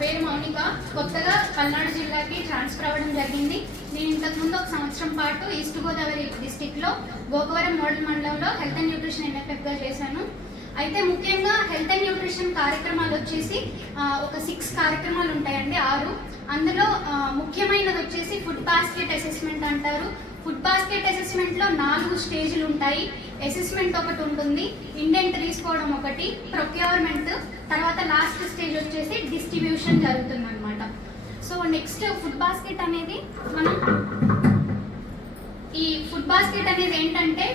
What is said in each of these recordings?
పేరు మౌనిక. కొత్తగా పల్నాడు జిల్లాకి ట్రాన్స్ఫర్ అవ్వడం జరిగింది. నేను ఇంతకుముందు ఒక సంవత్సరం పాటు ఈస్ట్ గోదావరి డిస్టిక్లో గోకవరం మోడల్ మండలంలో హెల్త్ అండ్ న్యూట్రిషన్ ఎన్ఎఫ్ఎఫ్గా చేశాను. అయితే ముఖ్యంగా హెల్త్ అండ్ న్యూట్రిషన్ కార్యక్రమాలు వచ్చేసి ఒక 6 కార్యక్రమాలు ఉంటాయండి, 6. అందులో ముఖ్యమైనది వచ్చేసి ఫుడ్ బాస్కెట్ అసెస్మెంట్ అంటారు. ఫుడ్ బాస్కెట్ అసెస్మెంట్లో 4 స్టేజ్లు ఉంటాయి. అసెస్మెంట్ ఒకటి ఉంటుంది, ఇండెంట్ తీసుకోవడం ఒకటి, ప్రొక్యూర్మెంట్, తర్వాత లాస్ట్ స్టేజ్ వచ్చేసి డిస్ట్రిబ్యూషన్ జరుగుతుంది అనమాట. సో నెక్స్ట్ ఫుడ్ బాస్కెట్ అనేది ఈ ఫుడ్ బాస్కెట్ అనేది ఏంటంటే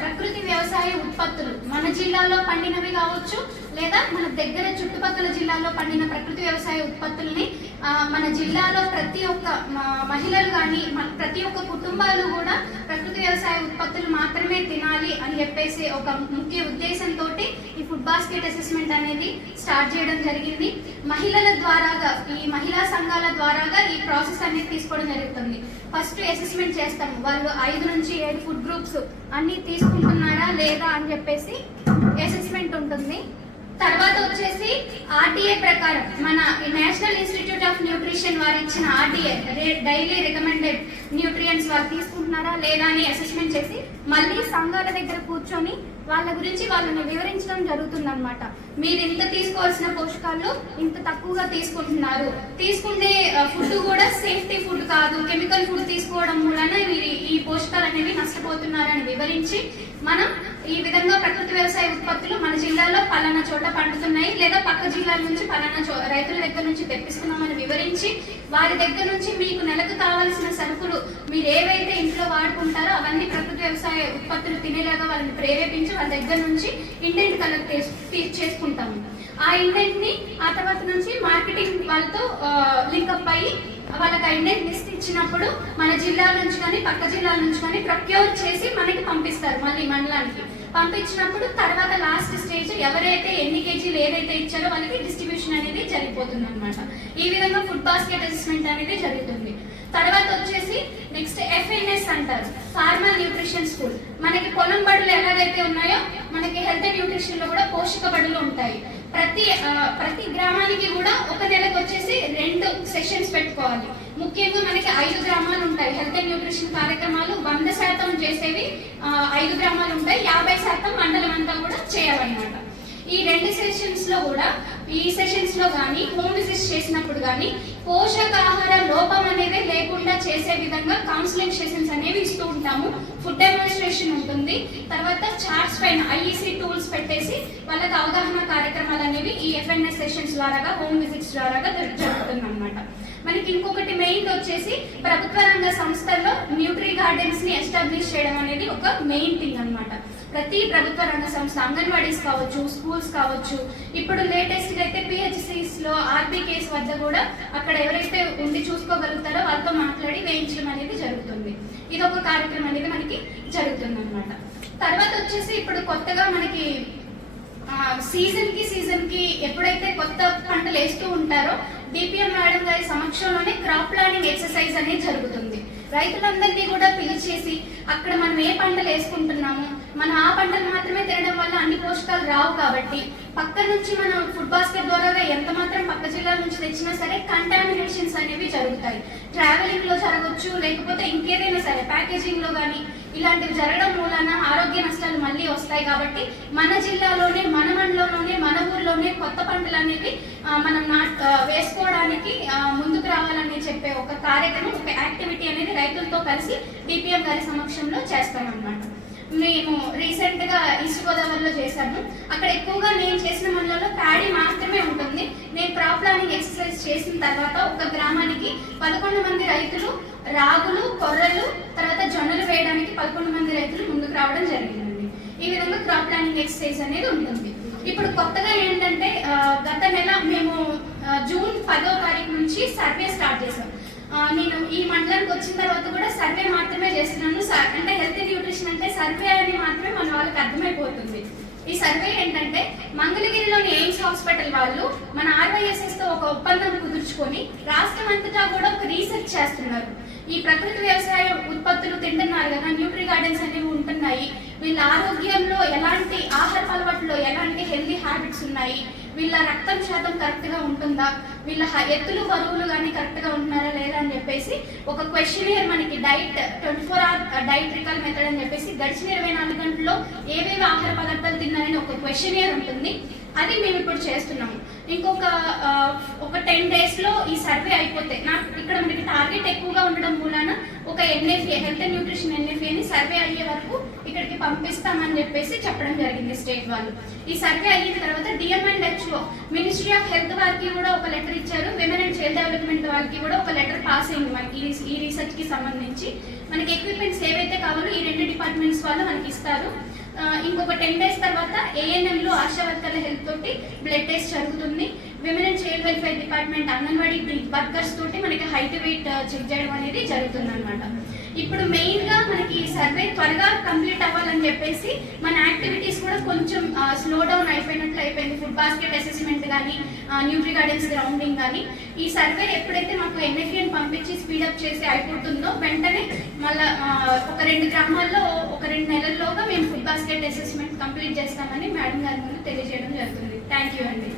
ప్రకృతి వ్యవసాయ ఉత్పత్తులు మన జిల్లాలో పండినవి కావచ్చు, లేదా మన దగ్గర చుట్టుపక్కల జిల్లాలో పండిన ప్రకృతి వ్యవసాయ ఉత్పత్తుల్ని మన జిల్లాలో ప్రతి ఒక్క మహిళలు కానీ ప్రతి ఒక్క కుటుంబాలు కూడా ప్రకృతి వ్యవసాయ ఉత్పత్తులు మాత్రమే తినాలి అని చెప్పేసి ఒక ముఖ్య ఉద్దేశంతో ఈ ఫుడ్ బాస్కెట్ అసెస్మెంట్ అనేది స్టార్ట్ చేయడం జరిగింది. మహిళల ద్వారాగా, ఈ మహిళా సంఘాల ద్వారాగా ఈ ప్రాసెస్ అనేది తీసుకోవడం జరుగుతుంది. ఫస్ట్ అసెస్మెంట్ చేస్తాము, వాళ్ళు 5 నుంచి 7 ఫుడ్ గ్రూప్స్ అన్ని తీసుకుంటున్నారా లేదా అని చెప్పేసి అసెస్మెంట్ ఉంటుంది. తర్వాత వచ్చేసి ఆర్టీఏ ప్రకారం మన నేషనల్ ఇన్స్టిట్యూట్ ఆఫ్ న్యూట్రిషన్ వారు ఇచ్చిన ఆర్టీఏ డైలీ రికమెండెడ్ న్యూట్రియంట్స్ వారు తీసుకుంటున్నారా లేదా అని అసెస్మెంట్ చేసి మళ్ళీ సంఘాల దగ్గర కూర్చొని వాళ్ళ గురించి వాళ్ళని వివరించడం జరుగుతుంది అనమాట. మీరు ఇంత తీసుకోవాల్సిన పోషకాలు ఇంత తక్కువగా తీసుకుంటున్నారు, తీసుకునే ఫుడ్ కూడా సేఫ్టీ ఫుడ్ కాదు, కెమికల్ ఫుడ్ తీసుకోవడం మూలన మీరు ఈ పోషకాలు అనేవి నష్టపోతున్నారని వివరించి మనం ఈ విధంగా ప్రకృతి వ్యవసాయ ఉత్పత్తులు మన జిల్లాలో పలానా చోట పండుతున్నాయి, లేదా పక్క జిల్లాల నుంచి పలానా రైతుల దగ్గర నుంచి తెప్పిస్తున్నామని వివరించి వారి దగ్గర నుంచి మీకు నెలకు కావాల్సిన సరుకులు మీరు ఏవైతే ఇంట్లో వాడుకుంటారో అవన్నీ ప్రకృతి వ్యవసాయ ఉత్పత్తులు తినేలాగా వాళ్ళని ప్రేరేపించి వాళ్ళ దగ్గర నుంచి ఇండెంట్ కలెక్ట్ చేసుకుంటాము. ఆ ఇండెంట్ ని ఆ తర్వాత నుంచి మార్కెటింగ్ వాళ్ళతో లింకప్ అయ్యి వాళ్ళకి ఇండెంట్ లిస్ట్ ఇచ్చినప్పుడు మన జిల్లా నుంచి కానీ పక్క జిల్లాల నుంచి కానీ ప్రొక్యూర్ చేసి మనకి పంపిస్తారు. మళ్ళీ మండలానికి పంపించినప్పుడు తర్వాత లాస్ట్ స్టేజ్ ఎవరైతే ఎన్ని కేజీలు ఏదైతే ఇచ్చారో వాళ్ళకి డిస్ట్రిబ్యూషన్ అనేది జరిగిపోతుంది అనమాట. ఈ విధంగా ఫుడ్ బాస్కెట్ అసెస్మెంట్ అనేది జరుగుతుంది. తర్వాత వచ్చేసి నెక్స్ట్ ఎఫ్ఎన్ఎస్ అంటారు, ఫార్మల్ న్యూట్రిషన్ స్కూల్. మనకి పొలం బడులు ఎలాగైతే ఉన్నాయో మనకి హెల్త్ అండ్ న్యూట్రిషన్ లో కూడా పోషక బడులు ఉంటాయి. ప్రతి గ్రామానికి కూడా ఒక నెలకు వచ్చేసి 2 సెషన్స్ పెట్టుకోవాలి. ముఖ్యంగా మనకి 5 గ్రామాలు ఉంటాయి. హెల్త్ అండ్ న్యూట్రిషన్ కార్యక్రమాలు 100% చేసేవి 5 గ్రామాలు ఉంటాయి, 50% మండలం అంతా కూడా చేయాలన్నమాట. ఈ 2 సెషన్స్ లో కూడా, ఈ సెషన్స్ లో కానీ హోమ్ విజిట్స్ చేసినప్పుడు కానీ పోషకాహార లోపం అనేది లేకుండా చేసే విధంగా కౌన్సిలింగ్ సెషన్స్ అనేవి ఇస్తూ ఉంటాము. ఫుడ్ డెమాన్స్ట్రేషన్ ఉంటుంది. తర్వాత చార్ట్స్ పైన ఐఈసీ టూల్స్ పెట్టేసి వాళ్ళకి అవగాహన కార్యక్రమాలు అనేవి ఈ ఎఫ్ఎన్ఎస్ సెషన్స్ ద్వారా హోమ్ విజిట్స్ ద్వారా జరుగుతుంది అనమాట. మనకి ఇంకొకటి మెయిన్ వచ్చేసి ప్రభుత్వ రంగ సంస్థల్లో న్యూట్రీ గార్డెన్స్ ని ఎస్టాబ్లిష్ చేయడం అనేది ఒక మెయిన్ థింగ్ అనమాట. ప్రతి ప్రభుత్వ రంగ సంస్థ, అంగన్వాడీస్ కావచ్చు, స్కూల్స్ కావచ్చు, ఇప్పుడు లేటెస్ట్ గా అయితే పిహెచ్సిస్ లో ఆర్బీకేస్ వద్ద కూడా అక్కడ ఎవరైతే ఉండి చూసుకోగలుగుతారో వాళ్ళతో మాట్లాడి వేయించడం అనేది జరుగుతుంది. ఇది ఒక కార్యక్రమం అనేది మనకి జరుగుతుంది అనమాట. తర్వాత వచ్చేసి ఇప్పుడు కొత్తగా మనకి సీజన్ కి ఎప్పుడైతే కొత్త పంటలు వేస్తూ ఉంటారో డిపిఎం మేడం గారి సమక్షంలోనే క్రాప్ ప్లానింగ్ ఎక్సర్సైజ్ అనేది జరుగుతుంది. రైతులందరినీ కూడా పిలిచేసి అక్కడ మనం ఏ పంటలు వేసుకుంటున్నాము, మనం ఆ పంటలు మాత్రమే తినడం వల్ల అన్ని పోషకాలు రావు కాబట్టి పక్క నుంచి మనం ఫుడ్ బాస్కెట్ ద్వారా ఎంత మాత్రం పక్క జిల్లాల నుంచి తెచ్చినా సరే కంటామినేషన్స్ అనేవి జరుగుతాయి. ట్రావెలింగ్ లో జరగవచ్చు, లేకపోతే ఇంకేదైనా సరే ప్యాకేజింగ్ లో కానీ ఇలాంటివి జరగడం మూలన ఆరోగ్య నష్టాలు మళ్ళీ వస్తాయి. కాబట్టి మన జిల్లాలోనే, మన మండలంలోనే, మన ఊర్లోనే కొత్త పంటలు అనేవి మనం వేసుకోవడానికి ముందుకు రావాలని చెప్పే ఒక కార్యక్రమం, ఒక యాక్టివిటీ అనేది రైతులతో కలిసి డిపిఎం గారి సమక్షంలో చేస్తామన్నమాట. మేము రీసెంట్ గా ఈస్ట్ గోదావరిలో చేశాము. అక్కడ ఎక్కువగా నేను చేసిన మండలంలో ప్యాడీ మాత్రమే ఉంటుంది. నేను క్రాప్ ప్లానింగ్ ఎక్సర్సైజ్ చేసిన తర్వాత ఒక గ్రామానికి 11 మంది రైతులు రాగులు, కొర్రలు, తర్వాత జొన్నలు వేయడానికి 11 మంది రైతులు ముందుకు రావడం జరిగిందండి. ఈ విధంగా క్రాప్ ప్లానింగ్ ఎక్సర్సైజ్ అనేది ఉంటుంది. ఇప్పుడు కొత్తగా ఏంటంటే గత నెల మేము జూన్ 10వ తారీఖు నుంచి సర్వే స్టార్ట్ చేసాం. నేను ఈ మండలానికి వచ్చిన తర్వాత కూడా సర్వే మాత్రమే చేస్తున్నాను. అంటే హెల్త్ అండ్ న్యూట్రిషన్ అంటే సర్వే అని మాత్రమే మన వాళ్ళకి అర్థమైపోతుంది. ఈ సర్వే ఏంటంటే మంగళగిరిలోని ఎయిమ్స్ హాస్పిటల్ వాళ్ళు మన ఆర్వైఎస్ఎస్ తో ఒక ఒప్పందం కుదుర్చుకొని రాష్ట్రం అంతటా కూడా ఒక రీసెర్చ్ చేస్తున్నారు. ఈ ప్రకృతి వ్యవసాయ ఉత్పత్తులు తింటున్నారు కదా, న్యూట్రీ గార్డెన్స్ అనేవి ఉంటున్నాయి, వీళ్ళ ఆరోగ్యంలో ఎలాంటి ఆహార అలవాట్లో ఎలాంటి హెల్దీ హ్యాబిట్స్ ఉన్నాయి, వీళ్ళ రక్తం శాతం కరెక్ట్గా ఉంటుందా, వీళ్ళ ఎత్తులు బరువులు కానీ కరెక్ట్గా ఉంటున్నారా లేదా అని చెప్పేసి ఒక క్వశ్చనియర్ మనకి diet 24 hour diet recall method అని చెప్పేసి గడిచిన 24 గంటల్లో ఏవేవి ఆహార పదార్థాలు తిన్నారని ఒక క్వశ్చనియర్ ఉంటుంది. అది మేము ఇప్పుడు చేస్తున్నాము. ఇంకొక 10 daysలో ఈ సర్వే అయిపోతే నాకు ఇక్కడ మనకి టార్గెట్ ఎక్కువగా ఉండడం మూలాన ఒక ఎన్ఎఫ్ఏ హెల్త్ అండ్ న్యూట్రిషన్ ఎన్ఎఫ్ఏని సర్వే అయ్యే వరకు ఇక్కడికి పంపిస్తామని చెప్పేసి చెప్పడం జరిగింది స్టేట్ వాళ్ళు. ఈ సర్వే అయిన తర్వాత DMHO మినిస్ట్రీ ఆఫ్ హెల్త్ వారికి కూడా ఒక లెటర్ ఇచ్చారు, విమెన్ అండ్ చైల్డ్ డెవలప్మెంట్ వాళ్ళకి కూడా ఒక లెటర్ పాస్ అయింది మనకి ఈ రీసెర్చ్కి సంబంధించి. మనకి ఎక్విప్మెంట్స్ ఏవైతే కావాలో ఈ 2 డిపార్ట్మెంట్స్ వాళ్ళు మనకి ఇస్తారు. ఇంకొక 10 days తర్వాత ANMలో ఆశా వర్కర్ల హెల్త్ తోటి బ్లడ్ టెస్ట్ జరుగుతుంది. Women and child welfare department anganwadi workers తోటి మనకి హైట్ వెయిట్ చెక్ చేయడం అనేది జరుగుతుంది అనమాట. ఇప్పుడు మెయిన్గా మనకి సర్వే త్వరగా కంప్లీట్ అవ్వాలని చెప్పేసి మన యాక్టివిటీస్ కూడా కొంచెం స్లో డౌన్ అయిపోయినట్లు అయిపోయింది. ఫుడ్ బాస్కెట్ అసెస్మెంట్ కానీ న్యూట్రీ గార్డెన్స్ గ్రౌండింగ్ కానీ ఈ సర్వే ఎప్పుడైతే మాకు ఎన్ఎఫ్ఏని పంపించి స్పీడప్ చేసి అయిపోతుందో వెంటనే మళ్ళీ ఒక 2 గ్రామాల్లో ఒక 2 నెలల్లోగా మేము ఫుడ్ బాస్కెట్ అసెస్మెంట్ కంప్లీట్ చేస్తామని మేడం గారి ముందు తెలియజేయడం జరుగుతుంది. థ్యాంక్ యూ అండి.